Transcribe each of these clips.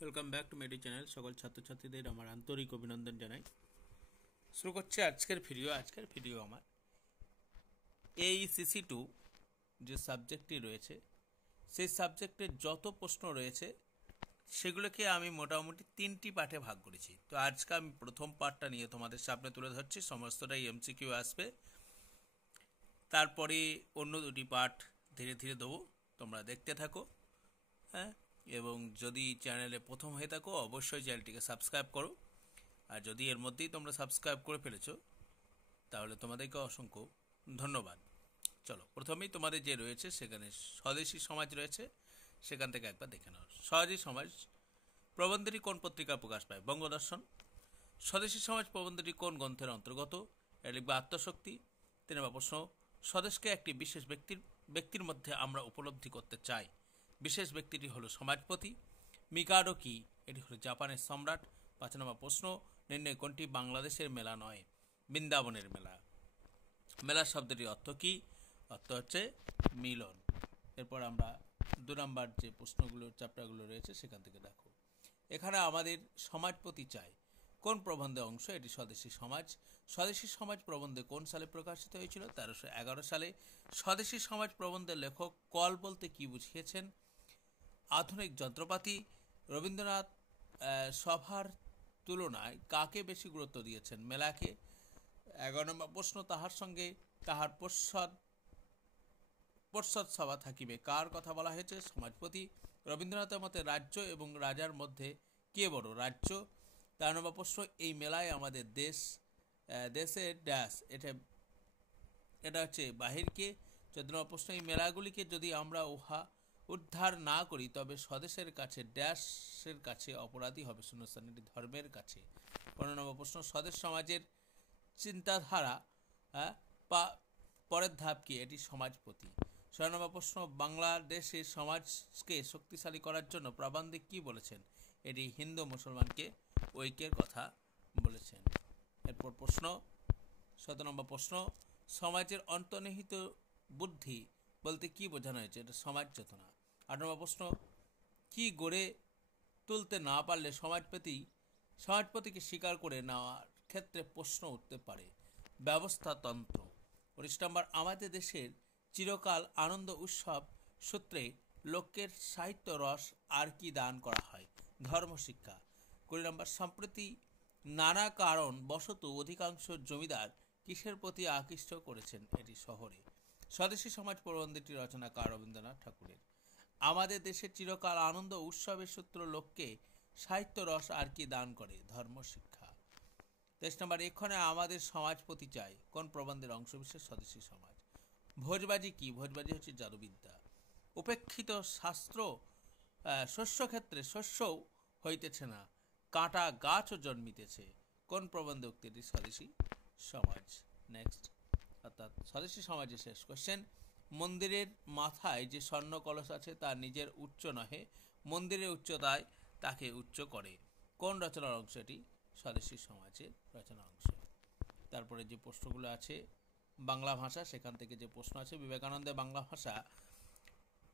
Welcome back to Medi channel. সকল ছাত্রছাত্রীদের আমার আন্তরিক অভিনন্দন জানাই। শুরু করছি আজকের ভিডিও আমার AECC2 যে সাবজেক্টটি রয়েছে সেই সাবজেক্টের যত প্রশ্ন রয়েছে সেগুলোকে আমি মোটামুটি 3টি পার্টে ভাগ করেছি। তো আজকে আমি প্রথম পার্টটা নিয়ে তোমাদের সামনে তুলে ধরছি। সমস্তটাই MCQ আসবে, তারপরে অন্য দুটি পার্ট ধীরে ধীরে দেবো, তোমরা দেখতে থাকো। হ্যাঁ, এবং যদি চ্যানেলে প্রথম হয়ে থাকো অবশ্যই চ্যানেলটিকে সাবস্ক্রাইব করো, আর যদি এর মধ্যেই তোমরা সাবস্ক্রাইব করে ফেলেছো তাহলে তোমাদেরকে অসংখ্য ধন্যবাদ। চলো, প্রথমেই তোমাদের যে রয়েছে সেখানে স্বদেশী সমাজ রয়েছে, সেখান থেকে একবার দেখে নাও। স্বদেশী সমাজ প্রবন্ধটি কোন পত্রিকায় প্রকাশ পায়? বঙ্গদর্শন। স্বদেশী সমাজ প্রবন্ধটি কোন গ্রন্থের অন্তর্গত? এটা লিখবে আত্মশক্তি। 3 নম্বর প্রশ্ন, স্বদেশকে একটি বিশেষ ব্যক্তির মধ্যে আমরা উপলব্ধি করতে চাই। বিশেষ ব্যক্তিটি হলো সমাজপতি। মিকাডো কি? এটি হলো জাপানের সম্রাট। 5 নম্বর প্রশ্ন, নির্ণয় কোনটি বাংলাদেশের মেলা নয়, বৃন্দাবনের মেলা। মেলা শব্দটির অর্থ কি? অর্থ হচ্ছে মিলন। এরপর আমরা 2 নম্বর যে প্রশ্নগুলো চ্যাপ্টারগুলো রয়েছে সেখান থেকে দেখো। এখানে আমাদের সমাজপতি চাই কোন প্রবন্ধের অংশ? এটি স্বদেশী সমাজ। স্বদেশী সমাজ প্রবন্ধে কোন সালে প্রকাশিত হয়েছিল? 1311 সালে। স্বদেশী সমাজ প্রবন্ধের লেখক কল বলতে কি বুঝিয়েছেন? আধুনিক যন্ত্রপাতি। রবীন্দ্রনাথ সভার তুলনায় কাকে বেশি গুরুত্ব দিয়েছেন? মেলাকে। 11 নম্বর প্রশ্ন, তাহার সঙ্গে তাহার পর্ষদ সভা থাকিবে কার কথা বলা হয়েছে? সমাজপতি। রবীন্দ্রনাথের মতে রাজ্য এবং রাজার মধ্যে কে বড়? রাজ্য। 13 নম্বর প্রশ্ন, এই মেলায় আমাদের দেশের ড্যাশ, এটা হচ্ছে বাহিরকে। 14 নম্বর প্রশ্ন, এই মেলাগুলিকে যদি আমরা উদ্ধার না করি তবে স্বদেশের কাছে ড্যাশের কাছে অপরাধী হবে? শূন্যস্থান, এটি ধর্মের কাছে। 15 নম্বর প্রশ্ন, স্বদেশ সমাজের চিন্তাধারা পরের ধাপ কি? এটি সমাজপতি। 16 নম্বর প্রশ্ন, বাংলাদেশের সমাজকে শক্তিশালী করার জন্য প্রাবন্ধিক কি বলেছেন? এটি হিন্দু মুসলমানকে ঐক্যের কথা বলেছেন। এরপর প্রশ্ন 17 নম্বর প্রশ্ন, সমাজের অন্তর্নিহিত বুদ্ধি বলতে কি বোঝানো হয়েছে? এটা সমাজ চেতনা। 8 নম্বর প্রশ্ন, কি গড়ে তুলতে না পারলে সমাজপতিকে স্বীকার করে নেওয়ার ক্ষেত্রে প্রশ্ন উঠতে পারে? ব্যবস্থাতন্ত্র। 19 নম্বর, আমাদের দেশের চিরকাল আনন্দ উৎসব সূত্রে লোকের সাহিত্য রস আর কি দান করা হয়? ধর্মশিক্ষা। 20 নম্বর, সম্প্রতি নানা কারণ বশত অধিকাংশ জমিদার কিসের প্রতি আকৃষ্ট করেছেন? এটি শহরে। স্বদেশী সমাজ প্রবন্ধটি রচনা কার? রবীন্দ্রনাথ ঠাকুরের। আমাদের দেশের চিরকাল আনন্দ উৎসবের সূত্র লোককে সাহিত্য রস আর কি দান করে? ধর্মশিক্ষা। 23 নম্বর, এখানে আমাদের সমাজপতি চাই কোন প্রবন্ধের অংশবিশেষ? স্বদেশী সমাজ। ভোজবাজি কি? ভোজবাজি হচ্ছে জাদুবিদ্যা। উপেক্ষিত শাস্ত্র শস্যক্ষেত্রে শস্যও হইতেছে না, কাঁটা গাছও জন্মিতেছে কোন প্রবন্ধে উক্তি? এটি স্বদেশী সমাজ। নেক্সট, অর্থাৎ স্বদেশী সমাজের শেষ কোশ্চেন, মন্দিরের মাথায় যে স্বর্ণ কলস আছে তা নিজের উচ্চ নহে, মন্দিরের উচ্চতায় তাকে উচ্চ করে কোন রচনার অংশ? এটি স্বদেশী সমাজের রচনা অংশ। তারপরে যে প্রশ্নগুলো আছে বাংলা ভাষা, সেখান থেকে যে প্রশ্ন আছে, বিবেকানন্দের বাংলা ভাষা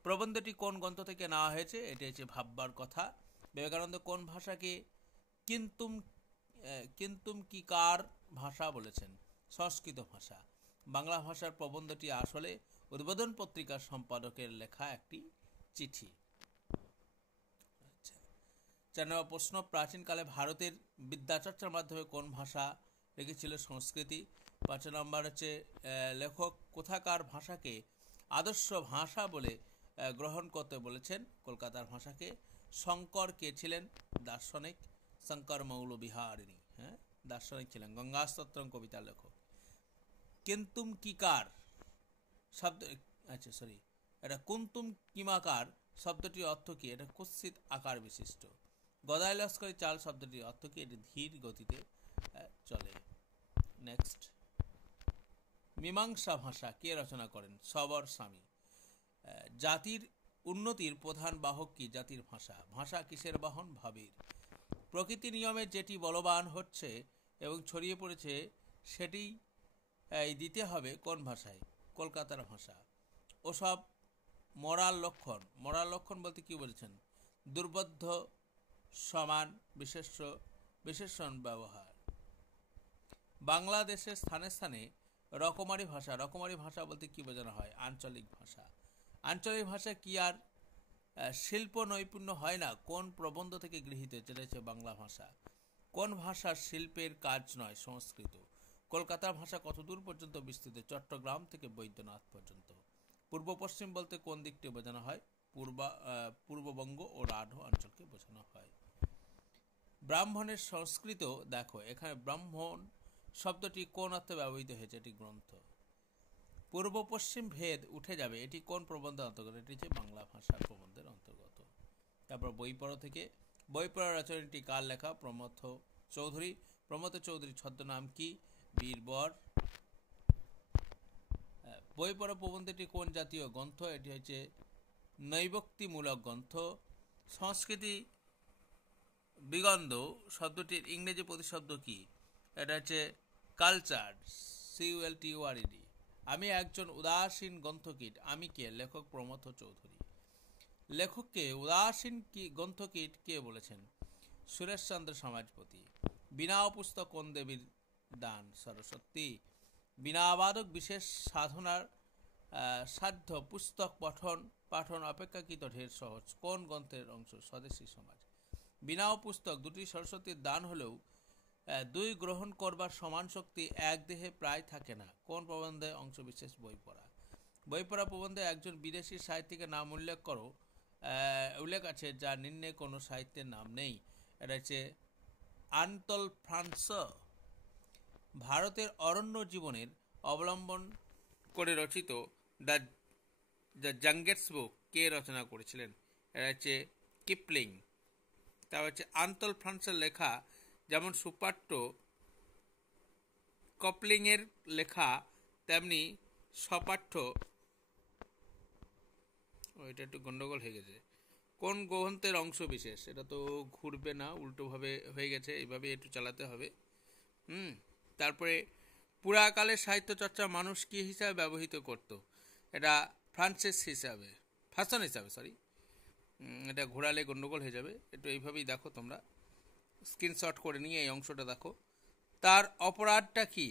প্রবন্ধটি কোন গ্রন্থ থেকে নেওয়া হয়েছে? এটি হচ্ছে ভাববার কথা। বিবেকানন্দ কোন ভাষাকে কিন্তুম কি কার ভাষা বলেছেন? সংস্কৃত ভাষা। বাংলা ভাষার প্রবন্ধটি আসলে উদ্বোধন পত্রিকার সম্পাদকের লেখা একটি চিঠি। 4 নম্বর প্রশ্ন, প্রাচীনকালে ভারতের বিদ্যাচর্চার মাধ্যমে কোন ভাষা লিখেছিল? সংস্কৃতি। 5 নম্বর হচ্ছে লেখক কোথাকার ভাষাকে আদর্শ ভাষা বলে গ্রহণ করতে বলেছেন? কলকাতার ভাষাকে। শঙ্কর কে ছিলেন? দার্শনিক। শঙ্কর মৌলবিহারিণী, হ্যাঁ, দার্শনিক ছিলেন। গঙ্গাস্তোত্রম কবিতার লেখক। কিন্তুম কিকার শব্দ, আচ্ছা সরি, এটা কুন্তুম কিমাকার শব্দটির অর্থ কি? এটা কুৎসিত আকার বিশিষ্ট। গদাই লস্করি চাল শব্দটির অর্থ কি? এটি ধীর গতিতে চলে। নেক্সট, মীমাংসা ভাষা কে রচনা করেন? সবর স্বামী। জাতির উন্নতির প্রধান বাহক কি? জাতির ভাষা। ভাষা কিসের বাহন? ভাবের। প্রকৃতি নিয়মে যেটি বলবান হচ্ছে এবং ছড়িয়ে পড়েছে সেটি দিতে হবে কোন ভাষায়? কলকাতার ভাষা। ওসব মরাল লক্ষণ বলতে কি বলেছেন? দুর্বোধ্য সমান বিশেষণ ব্যবহার। বাংলাদেশের স্থানে স্থানে রকমারি ভাষা বলতে কি বোঝানো হয়? আঞ্চলিক ভাষা। আঞ্চলিক ভাষা কি আর শিল্প নৈপুণ্য হয় না? কোন প্রবন্ধ থেকে গৃহীত? যেটা হচ্ছে বাংলা ভাষা। কোন ভাষা শিল্পের কাজ নয়? সংস্কৃত। কলকাতার ভাষা কতদূর পর্যন্ত বিস্তৃত? চট্টগ্রাম থেকে বৈদ্যনাথ পর্যন্ত। পূর্ব পশ্চিম বলতে কোন দিকটি বোঝানো হয়? পূর্ববঙ্গ ও রাঢ় অঞ্চলকে বোঝানো হয়। ব্রাহ্মণের সংস্কৃত দেখো, এখানে ব্রাহ্মণ শব্দটি কোন অর্থে ব্যবহৃত হয়েছে? এটি গ্রন্থ। পূর্ব পশ্চিম ভেদ উঠে যাবে, এটি কোন প্রবন্ধের অন্তর্গত? এটি হচ্ছে বাংলা ভাষার প্রবন্ধের অন্তর্গত। তারপর বই পড়ো থেকে, বই পড়ার রচনাটি কার লেখা? প্রমথ চৌধুরী। প্রমথ চৌধুরীর ছদ্মনাম কি? বীরবর। বই পড়া প্রবন্ধটি কোন জাতীয় গ্রন্থ? এটি হচ্ছে নৈবক্তিমূলক গ্রন্থ। সংস্কৃতি বিগন্ধ শব্দটির ইংরেজি প্রতিশব্দ কি? এটা হচ্ছে কালচার, CULTURED। আমি একজন উদাসীন গ্রন্থকীট, আমি কে? লেখক প্রমথ চৌধুরী। লেখককে উদাসীন গ্রন্থকীট কে বলেছেন? সুরেশচন্দ্র সমাজপতি। বিনা পুস্তক কোন দেবীর দান? সরস্বতী। বিনাবাদক বিশেষ সাধনার সাধ্য পুস্তক পাঠন অপেক্ষাকৃত ঢের সহজ। কোন গ্রন্থের অংশ? স্বদেশী সমাজ। বিনা পুস্তক দুটি সরস্বতীর দান হলেও দুই গ্রহণ করবার সমান শক্তি এক দেহে প্রায় থাকে না। কোন প্রবন্ধে অংশ বিশেষ? বই পড়া। বই পড়া প্রবন্ধে একজন বিদেশি সাহিত্যিকের নাম উল্লেখ করো। উল্লেখ আছে যা নিম্নে কোনো সাহিত্যের নাম নেই। এটা হচ্ছে আনতল ফ্রান্স। ভারতের অরণ্য জীবনের অবলম্বন করে রচিত দ্য জাঙ্গলস বুক কে রচনা করেছিলেন? এটা হচ্ছে কিপলিং। তারপর হচ্ছে আনতল ফ্রান্সের লেখা যেমন সুপাঠ্য কপলিংয়ের লেখা তেমনি সপাঠ্য। এটা একটু গন্ডগোল হয়ে গেছে। কোন গ্রন্থের অংশ বিশেষ? এটা তো ঘুরবে না, উল্টোভাবে হয়ে গেছে, এইভাবে একটু চালাতে হবে। তারপরে পুরাকালের সাহিত্য চর্চা মানুষ কি হিসাবে ব্যবহৃত করত? এটা ফ্যাশন হিসাবে সরি। এটা ঘোরালে গন্ডগোল হয়ে যাবে, একটু এইভাবেই দেখো তোমরা, স্ক্রিনশট করে নিয়ে এই অংশটা দেখো। তার অপরাধটা কি?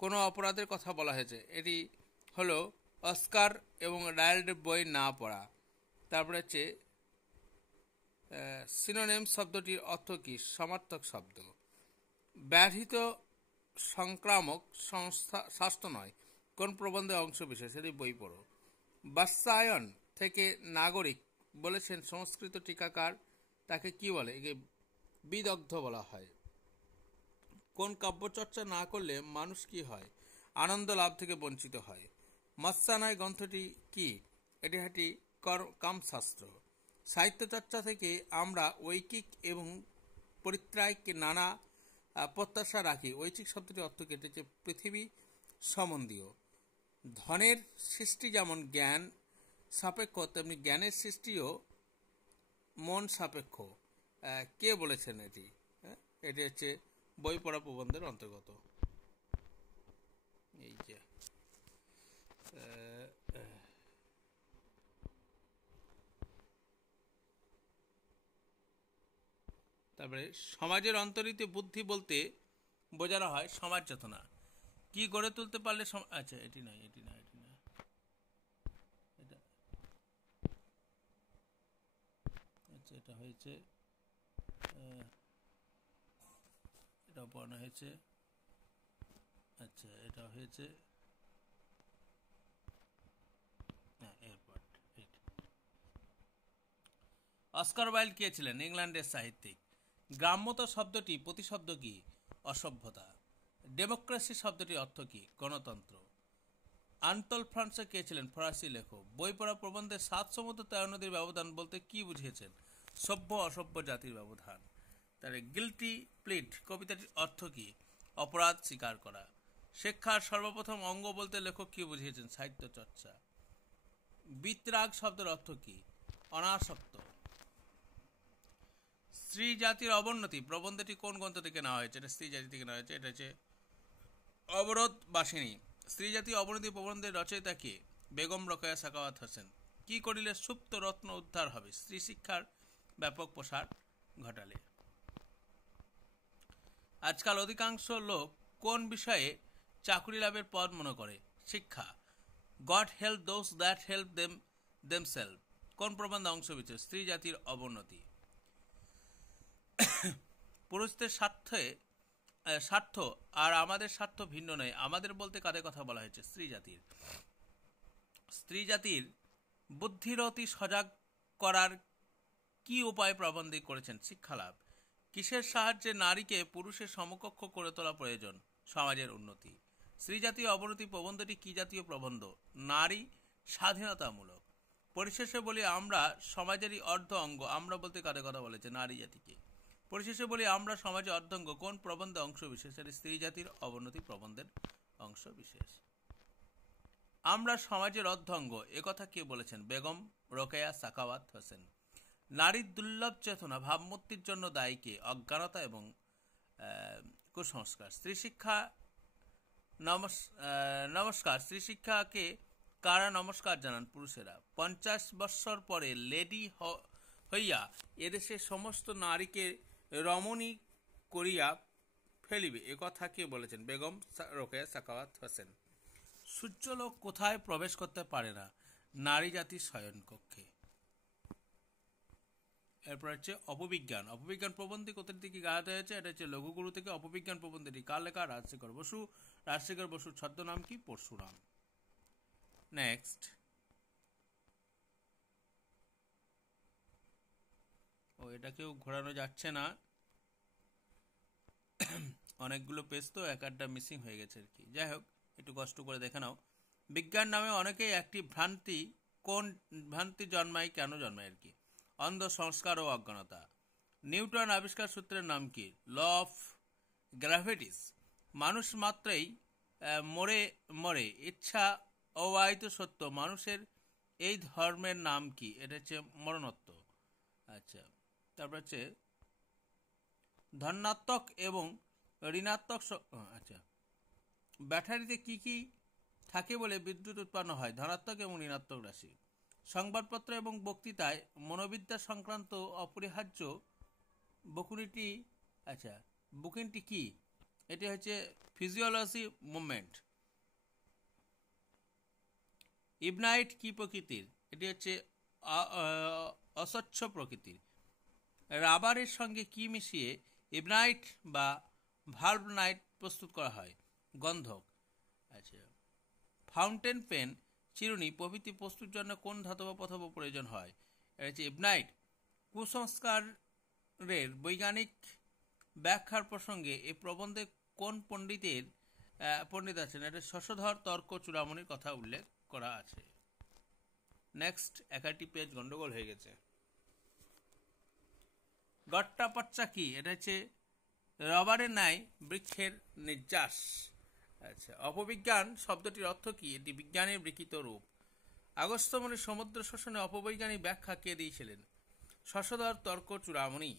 কোনো অপরাধের কথা বলা হয়েছে। এটি হলো অস্কার এবং রাইল্ডের বই না পড়া। তারপরে হচ্ছে সিনোনিম শব্দটির অর্থ কি? সমার্থক শব্দ। ব্যাধিত সংক্রামক স্বাস্থ্য নয় কোন প্রবন্ধের অংশ বিশেষ? এটি বই পড়ো। বাৎসায়ন থেকে নাগরিক বলেছেন সংস্কৃত টিকাকার, তাকে কি বলে? একে বিদগ্ধ বলা হয়। কোন কাব্যচর্চা না করলে মানুষ কি হয়? আনন্দ লাভ থেকে বঞ্চিত হয়। মৎস্যানয় গ্রন্থটি কি? এটি একটি কামশাস্ত্র। সাহিত্য চর্চা থেকে আমরা ঐকিক এবং পরিত্রায়কে নানা প্রত্যাশা রাখি। ঐচ্ছিক শব্দটি অর্থ কেটেছে পৃথিবী সম্বন্ধীয়। ধনের সৃষ্টি যেমন জ্ঞান সাপেক্ষ, তেমনি জ্ঞানের সৃষ্টিও মন সাপেক্ষ। কে বলেছেন এটি? এটি হচ্ছে বই পড়া প্রবন্ধের অন্তর্গত। এই যে তারপরে সমাজের অন্তরিত বুদ্ধি বলতে বোঝানো হয় সমাজ চেতনা। কি গড়ে তুলতে পারলে আচ্ছা এটি নয় এটা আচ্ছা এটা হয়েছে, এটা পড়ানো হয়েছে। আচ্ছা এটা হয়েছে অস্কার ওয়াইল্ড কে ছিলেন? ইংল্যান্ডের সাহিত্যিক। গ্রাম্যতা শব্দটি প্রতিশব্দ কি? অসভ্যতা। ডেমোক্রেসি শব্দটি অর্থ কি? গণতন্ত্র। আনতল ফ্রান্সে কে ছিলেন? ফরাসি লেখক। বই পড়া প্রবন্ধে 7 সমুদ্র 13 নদীর ব্যবধান বলতে কি বুঝিয়েছেন? সভ্য অসভ্য জাতির ব্যবধান। তাহলে গিলটি প্লিট কবিতাটির অর্থ কি? অপরাধ স্বীকার করা। শিক্ষার সর্বপ্রথম অঙ্গ বলতে লেখক কি বুঝিয়েছেন? সাহিত্য চর্চা। বিতরাগ শব্দের অর্থ কি? অনাসক্ত। স্ত্রী জাতির অবনতি প্রবন্ধটি কোন গ্রন্থ থেকে নেওয়া হয়েছে? এটা স্ত্রী জাতি থেকে নেওয়া হয়েছে। এটা হচ্ছে অবরোধ বাসিনী। স্ত্রী জাতি অবনতি প্রবন্ধের রচয়িতা কে? বেগম রোকেয়া সাখাওয়াত হোসেন। কি করিলে সুপ্ত রত্ন উদ্ধার হবে? স্ত্রী শিক্ষার ব্যাপক প্রসার। ঘটালে। আজকাল অধিকাংশ লোক কোন বিষয়ে চাকুরি লাভের পথ মনে করে? শিক্ষা। God help those that help themself কোন প্রবন্ধে অংশ বিশেষ? স্ত্রী জাতির অবনতি। পুরুষদের স্বার্থ আর আমাদের স্বার্থ ভিন্ন নয়। আমাদের বলতে কাদের কথা বলা হয়েছে? স্ত্রী জাতির। স্ত্রী জাতির বুদ্ধির অতি সজাগ করার কি উপায় প্রবন্ধে করেছেন? শিক্ষালাভ। কিসের সাহায্যে নারীকে পুরুষের সমকক্ষ করে তোলা প্রয়োজন? সমাজের উন্নতি। স্ত্রী জাতীয় অবনতি প্রবন্ধটি কি জাতীয় প্রবন্ধ? নারী স্বাধীনতামূলক। পরিশেষে বলি আমরা সমাজেরই অর্ধ অঙ্গ। আমরা বলতে কাদের কথা বলেছে? নারী জাতিকে। পরিশেষে বলি আমরা সমাজের অর্ধাঙ্গ কোন প্রবন্ধে অংশ বিশেষ? স্ত্রী জাতির অবনতি প্রবন্ধের অংশ বিশেষ। আমরা সমাজের অর্ধাঙ্গ একথা কে বলেছেন? বেগম রোকেয়া সাখাওয়াত হোসেন। নারীর দুর্লভ চেতনা ভাবমূর্তির জন্য দায়ী কে? অজ্ঞানতা এবং কুসংস্কার। স্ত্রী শিক্ষা নমস্কার। স্ত্রী শিক্ষাকে কারা নমস্কার জানান? পুরুষেরা। 50 বৎসর পরে লেডি হইয়া এদেশের সমস্ত নারীকে রমণী করিয়া ফেলিবে একথা কে বলেছেন? বেগম রোকেয়া সাখাওয়াত হোসেন। সূর্যলোক কোথায় প্রবেশ করতে পারে না? নারী জাতির শয়নকক্ষে। এরপর হচ্ছে অপবিজ্ঞান। অপবিজ্ঞান প্রবন্ধে কোথার দিকে গাঁথা হয়েছে? এটা হচ্ছে লঘুগুরু থেকে। অপবিজ্ঞান প্রবন্ধটি কার লেখা? রাজশেখর বসু। রাজশেখর বসুর ছদ্মনাম কি? পরশুরাম। নেক্সট, এটাকেও ঘোরানো যাচ্ছে না, অনেকগুলো পেজ তো এক আধটা মিসিং হয়ে গেছে আর কি। যাই হোক, একটু কষ্ট করে দেখে নাও। বিজ্ঞান নামে অনেকেই একটি ভ্রান্তি, কোন ভ্রান্তি জন্মায়, কেন জন্মায় আর কি? অন্ধ সংস্কার ও অজ্ঞানতা। নিউটন আবিষ্কার সূত্রের নাম কি? Law of gravities. মানুষ মাত্রই মরে ইচ্ছা অবাহিত সত্য। মানুষের এই ধর্মের নাম কি? এটা হচ্ছে মরণোত্তর। আচ্ছা, তারপর হচ্ছে ধনাত্মক এবং ঋণাত্মক। আচ্ছা, ব্যাটারিতে কি কি থাকে বলে বিদ্যুৎ উৎপন্ন হয়? ধনাত্মক এবং ঋণাত্মক রাশি। সংবাদপত্র এবং বক্তৃতায় মনোবিদ্যা সংক্রান্ত অপরিহার্য বুকিনটি কি? এটি হচ্ছে ফিজিওলজি মুভমেন্ট। ইবনাইট কি প্রকৃতির? এটি হচ্ছে অস্বচ্ছ প্রকৃতির। রাবারের সঙ্গে কি মিশিয়ে ইবনাইট বা ভালভনাইট প্রস্তুত করা হয়? গন্ধক। আচ্ছা, ফাউন্টেন পেন, চিরুনি প্রভৃতি প্রস্তুত জন্য কোন ধাতব পদার্থ প্রয়োজন হয়? এটা হচ্ছে ইবনাইট। কুসংস্কারের বৈজ্ঞানিক ব্যাখ্যার প্রসঙ্গে এই প্রবন্ধে কোন পণ্ডিত আছেন? এটা শশধর তর্ক চূড়ামণির কথা উল্লেখ করা আছে। নেক্সট, 11টি পেজ গন্ডগোল হয়ে গেছে। গট্টাপচ্চা কি? এটা হচ্ছে রবারের ন্যায় বৃক্ষের নির্যাস। আচ্ছা, অপবিজ্ঞান শব্দটির অর্থ কি? এটি বিজ্ঞানের বিকৃত রূপ। আগস্ত্যমণি সমুদ্র শোষণে অপবৈজ্ঞানিক ব্যাখ্যা কে দিয়েছিলেন? শশধর তর্ক চূড়ামণি।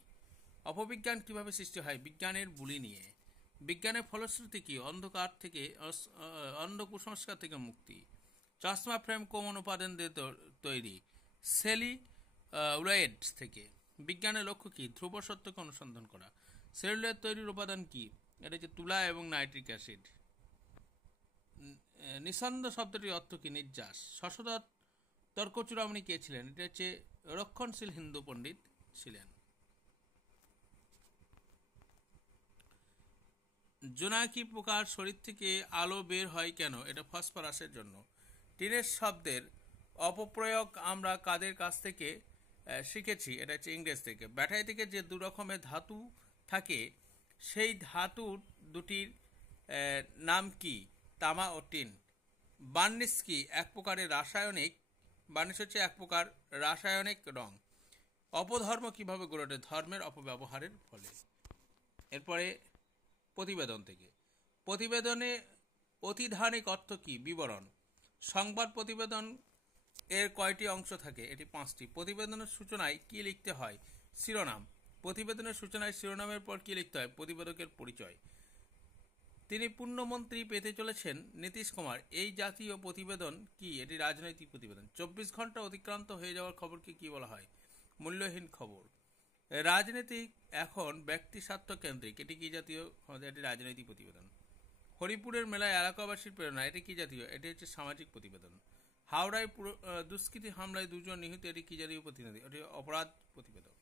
অপবিজ্ঞান কিভাবে সৃষ্টি হয়? বিজ্ঞানের বুলি নিয়ে। বিজ্ঞানের ফলশ্রুতি কি? অন্ধকার থেকে অন্ধ কুসংস্কার থেকে মুক্তি। চশমা ফ্রেম কোন উপাদান দিয়ে তৈরি? সেলুলোয়েড থেকে। বিজ্ঞানের লক্ষ্য কি? ধ্রুব সত্যকে অনুসন্ধান করা। সেলুলোয়েড তৈরির উপাদান কি? এটা হচ্ছে তুলা এবং নাইট্রিক অ্যাসিড। নিঃসন্দ শব্দটির অর্থ কি? নির্যাস। শশধর তর্ক চূড়ামণি কে ছিলেন? এটা হচ্ছে রক্ষণশীল হিন্দু পণ্ডিত ছিলেন। জোনাকি পোকার শরীর থেকে আলো বের হয় কেন? এটা ফসফরাসের জন্য। টিনের শব্দের অপপ্রয়োগ আমরা কাদের কাছ থেকে শিখেছি? এটা হচ্ছে ইংরেজ থেকে। ব্যাটারি থেকে যে দু রকমের ধাতু থাকে সেই ধাতু দুটির নাম কি? তামা ও টিন। বার্নিশ কি? বার্নিশ হচ্ছে এক প্রকার রাসায়নিক রং। অপধর্ম কিভাবে গড়ে ওঠে? ধর্মের অপব্যবহারের ফলে। এরপরে প্রতিবেদন থেকে। প্রতিবেদনে অতিধানিক অর্থ কি? বিবরণ। সংবাদ প্রতিবেদন এর কয়টি অংশ থাকে? এটি 5টি। প্রতিবেদনের সূচনায় কি লিখতে হয়? শিরোনাম। প্রতিবেদনের সূচনায় শিরোনামের পর কি লিখতে হয়? প্রতিবেদকের পরিচয়। তিনি পূর্ণমন্ত্রী পেতে চলেছেন নীতিশ কুমার। এই জাতীয় প্রতিবেদন কি? এটি রাজনৈতিক প্রতিবেদন। 24 ঘন্টা অতিক্রান্ত হয়ে যাওয়ার খবরকে কি বলা হয়? মূল্যহীন খবর। রাজনীতিক এখন ব্যক্তি স্বার্থ কেন্দ্রিক, এটি কি জাতীয়? এটি রাজনৈতিক প্রতিবেদন। হরিপুরের মেলায় এলাকাবাসীর প্রেরণা, এটি কি জাতীয়? এটি হচ্ছে সামাজিক প্রতিবেদন। হাওড়ায় দুষ্কৃতী হামলায় 2 জন নিহত, এটি কি জাতীয় প্রতিনিধি? এটি অপরাধ প্রতিবেদন।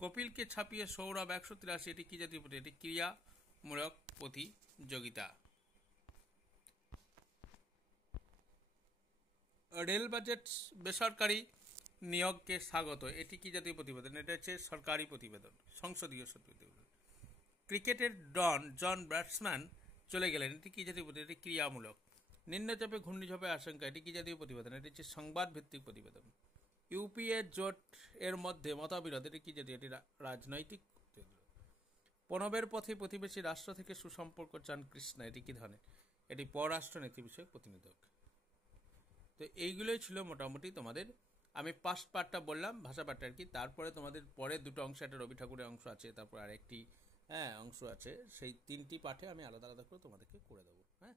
কপিলকে ছাপিয়ে সৌরভ 183, এটি কি জাতীয় প্রতিনিধি? এটি ক্রিয়ামূলক প্রতিযোগিতা। রেল বাজেট বেসরকারি নিয়োগকে স্বাগত, এটি কি জাতীয় প্রতিবেদন? এটা হচ্ছে সরকারি প্রতিবেদন, সংসদীয় প্রতিবেদন। ক্রিকেটের ডন জন ব্যাটসম্যান চলে গেলেন, এটি কি জাতীয় প্রতিবেদন? এটি ক্রিয়ামূলক। নিম্নচাপে ঘূর্ণিঝড়ের আশঙ্কা, এটি কি জাতীয় প্রতিবেদন? এটি হচ্ছে সংবাদ ভিত্তিক প্রতিবেদন। ইউপিএ জোট এর মধ্যে মতবিরোধ, এটি কি জাতীয়? এটি রাজনৈতিক প্রতিবেদন। প্রণবের পথে প্রতিবেশী রাষ্ট্র থেকে সুসম্পর্ক চান কৃষ্ণা, এটি কি ধরনের? এটি পররাষ্ট্র নীতি বিষয়ক প্রতিনিধক। তো এইগুলোই ছিল মোটামুটি তোমাদের, আমি ফার্স্ট পার্টটা বললাম ভাষা পাঠটা আর কি, তারপরে তোমাদের পরের 2টো অংশ, একটা রবি ঠাকুরের অংশ আছে, তারপর আরেকটি অংশ আছে, সেই 3টি পাঠে আমি আলাদা আলাদা করে তোমাদেরকে করে দেবো। হ্যাঁ।